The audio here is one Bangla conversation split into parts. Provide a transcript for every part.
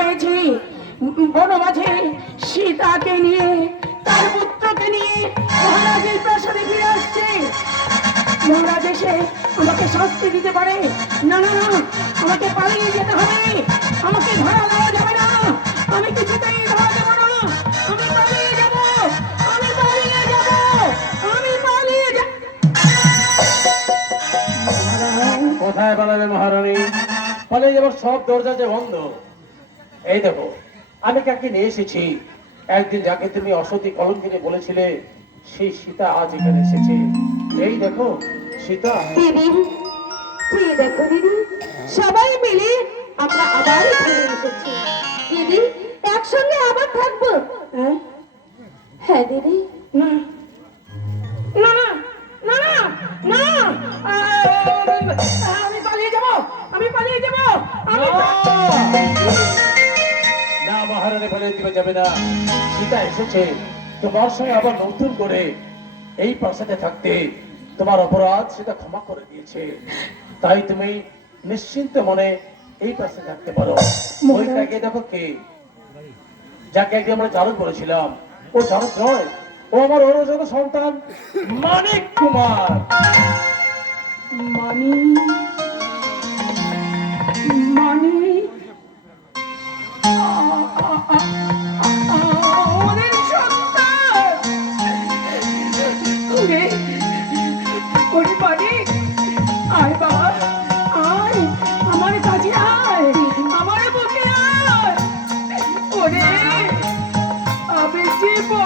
পেয়েছি। বনমাঝে সীতাকে নিয়ে, তার পুত্রকে নিয়ে মহারাজের প্রাসাদে ফিরে আসছে। মহারাজ এসে আমাকে শাস্তি দিতে পারে। না না না, আমাকে পালিয়ে যেতে হবে। আমাকে ধরা দেওয়া যাবে না। আমি কিছুতেই ধরা দেবো না। আমি পালিয়ে যাব। আমি পালিয়ে যাব। আমি পালিয়ে যাব কোথায় পালাবে মহারানী? পালিয়ে যাবার সব দরজা যে বন্ধ। এই দেখো আমি কাকে নিয়ে এসেছি? একদিন যাকে তুমি অসতী কলঙ্কিনী বলেছিলে সেই সীতা আজ এখানে এসেছে। এই দেখো সীতা। দিদি দেখো দিদি সবাই মিলে আমরা আবার ফিরে এসেছি। দিদি একসঙ্গে আবার থাকব? হ্যাঁ? হ্যাঁ দিদি। না। না না না না না। পালিয়ে যাবে না। সীতা এসেছে। তোমার সঙ্গে আবার নতুন করে এই প্রাসাদে থাকতে তোমার অপরাধ সেটা ক্ষমা করে দিয়েছে। তাই তুমি নিশ্চিন্ত মনে এই প্রাসাদে থাকতে পারো। ওই তাকে দেখো কে? যাকে একদিন আমরা চালক করেছিলাম ও চালক নয় ও আমার অনুজত সন্তান মানিক কুমার। মানি মানি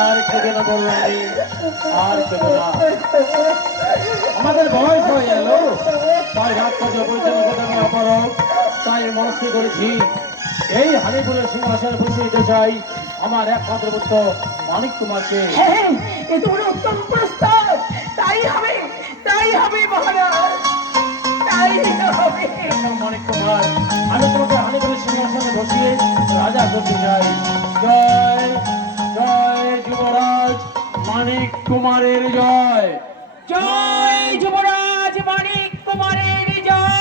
আর কেঁদে না বললাম আর কেঁদে না। আমাদের বয়স হয়ে গেল। তাই রাত কাজে পরিচালনা করতে আমি অপারক তাই মনস্থ করেছি। এই হানিপুরের সিংহাসনে বসে দিতে চাই আমার একমাত্র পুত্র মানিক কুমারকে। এ তো বড় উত্তম প্রস্তাব। তাই হবে তাই হবে মহারাজ। তাই হবে। মানিক কুমার আমি তোমাকে হানিপুরের সিংহাসনে বসিয়ে রাজা করতে চাই। জয় জয়। মানিক কুমারের জয়। জয় যুবরাজ মানিক কুমারের জয়।